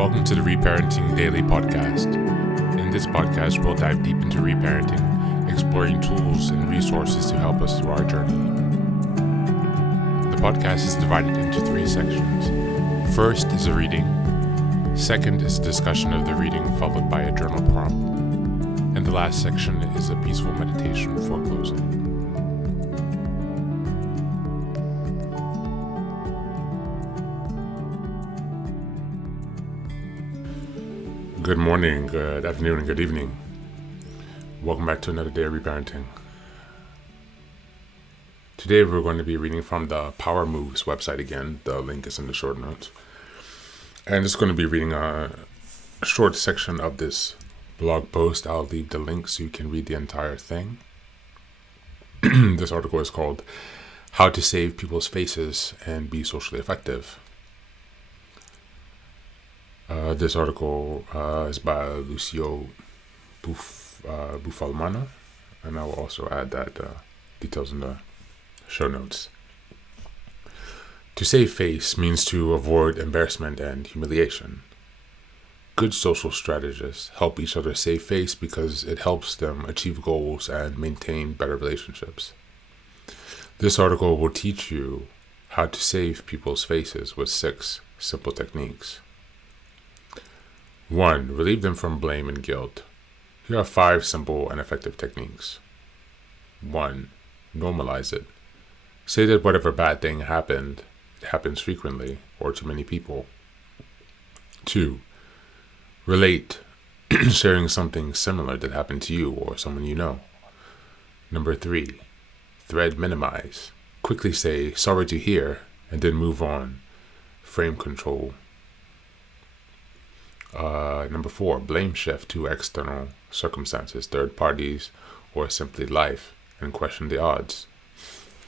Welcome to the Reparenting Daily podcast. In this podcast, we'll dive deep into reparenting, exploring tools and resources to help us through our journey. The podcast is divided into 3 sections. First is a reading. Second is a discussion of the reading, followed by a journal prompt. And the last section is a peaceful meditation for closing. Good morning, good afternoon, and good evening. Welcome back to another day of reparenting. Today we're going to be reading from the Power Moves website again. The link is in the short notes. And just going to be reading a short section of this blog post. I'll leave the link so you can read the entire thing. This article is called How to Save People's Faces and Be Socially Effective. This article is by Lucio Bufalmano, and I will also add that details in the show notes. To save face means to avoid embarrassment and humiliation. Good social strategists help each other save face because it helps them achieve goals and maintain better relationships. This article will teach you how to save people's faces with 6 simple techniques. 1. Relieve them from blame and guilt. Here are 5 simple and effective techniques. 1. Normalize it. Say that whatever bad thing happened, it happens frequently or to many people. 2. Relate, sharing something similar that happened to you or someone you know. 3. Thread minimize. Quickly say, sorry to hear, and then move on. Frame control. 4, blame shift to external circumstances, third parties, or simply life, and question the odds.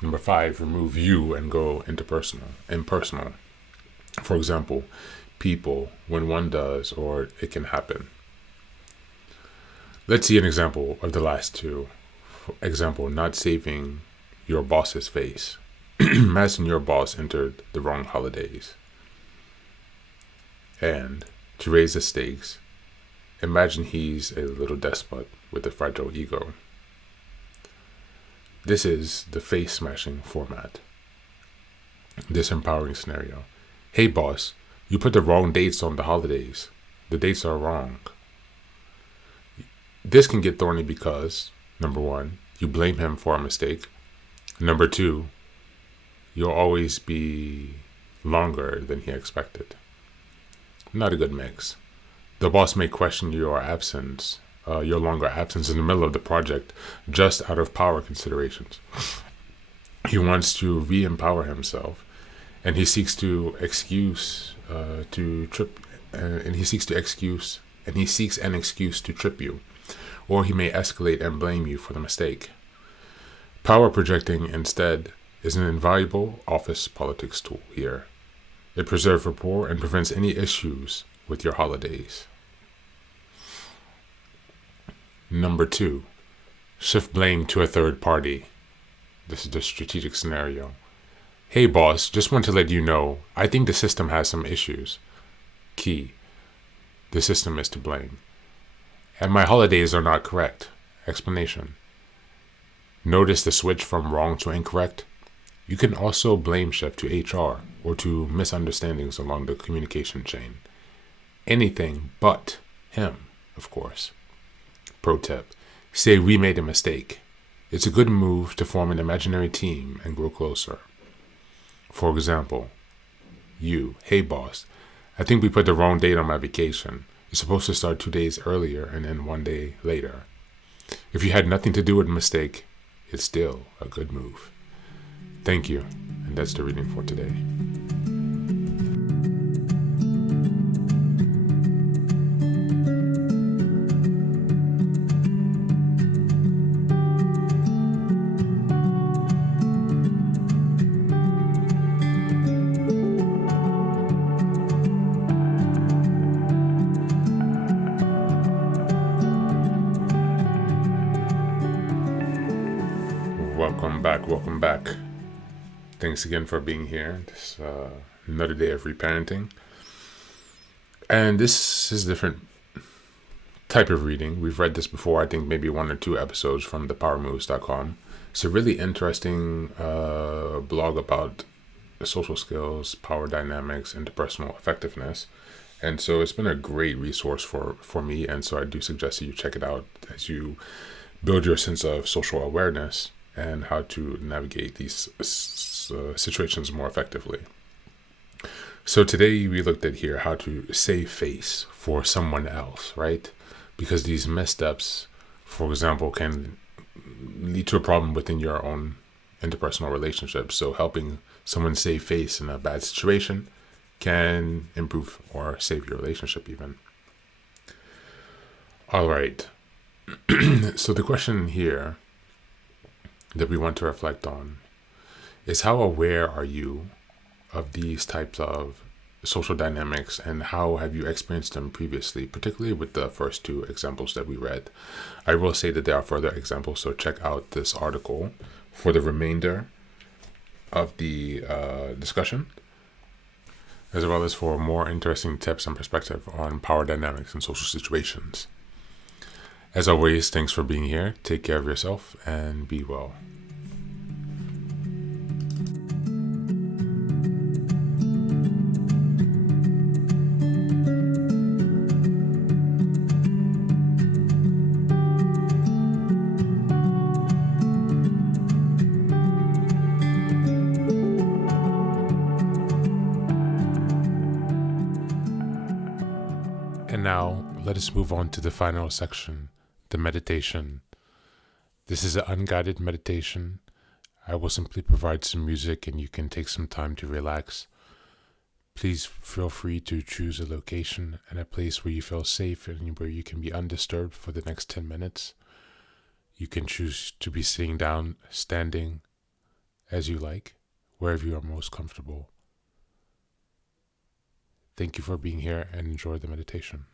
5, remove you and go impersonal. For example, people, when one does, or it can happen. Let's see an example of the last 2. For example, not saving your boss's face. Imagine your boss entered the wrong holidays. And to raise the stakes, imagine he's a little despot with a fragile ego. This is the face smashing format. This empowering scenario. Hey boss, you put the wrong dates on the holidays. The dates are wrong. This can get thorny because, 1, you blame him for a mistake. 2, you'll always be longer than he expected. Not a good mix. The boss may question your longer absence in the middle of the project, just out of power considerations. He wants to re-empower himself, and he seeks an excuse to trip you, or he may escalate and blame you for the mistake. Power projecting, instead, is an invaluable office politics tool here. It preserves rapport and prevents any issues with your holidays. 2, shift blame to a third party. This is the strategic scenario. Hey boss, just want to let you know, I think the system has some issues. Key, the system is to blame. And my holidays are not correct. Explanation. Notice the switch from wrong to incorrect? You can also blame shift to HR or to misunderstandings along the communication chain. Anything but him, of course. Pro tip, say we made a mistake. It's a good move to form an imaginary team and grow closer. For example, you, hey boss, I think we put the wrong date on my vacation. It's supposed to start 2 days earlier and then 1 day later. If you had nothing to do with the mistake, it's still a good move. Thank you, and that's the reading for today. Welcome back. Thanks again for being here. This another day of reparenting. And this is a different type of reading. We've read this before, I think maybe 1 or 2 episodes from thepowermoves.com. It's a really interesting blog about social skills, power dynamics, interpersonal effectiveness. And so it's been a great resource for me. And so I do suggest that you check it out as you build your sense of social awareness and how to navigate these situations more effectively. So today we looked at here how to save face for someone else, right? Because these missteps, for example, can lead to a problem within your own interpersonal relationships. So helping someone save face in a bad situation can improve or save your relationship even. All right. So the question here that we want to reflect on is, how aware are you of these types of social dynamics, and how have you experienced them previously, particularly with the first 2 examples that we read? I will say that there are further examples, so check out this article for the remainder of the discussion, as well as for more interesting tips and perspective on power dynamics in social situations. As always, thanks for being here. Take care of yourself and be well. And now, let us move on to the final section, the meditation. This is an unguided meditation. I will simply provide some music and you can take some time to relax. Please feel free to choose a location and a place where you feel safe and where you can be undisturbed for the next 10 minutes. You can choose to be sitting down, standing, as you like, wherever you are most comfortable. Thank you for being here and enjoy the meditation.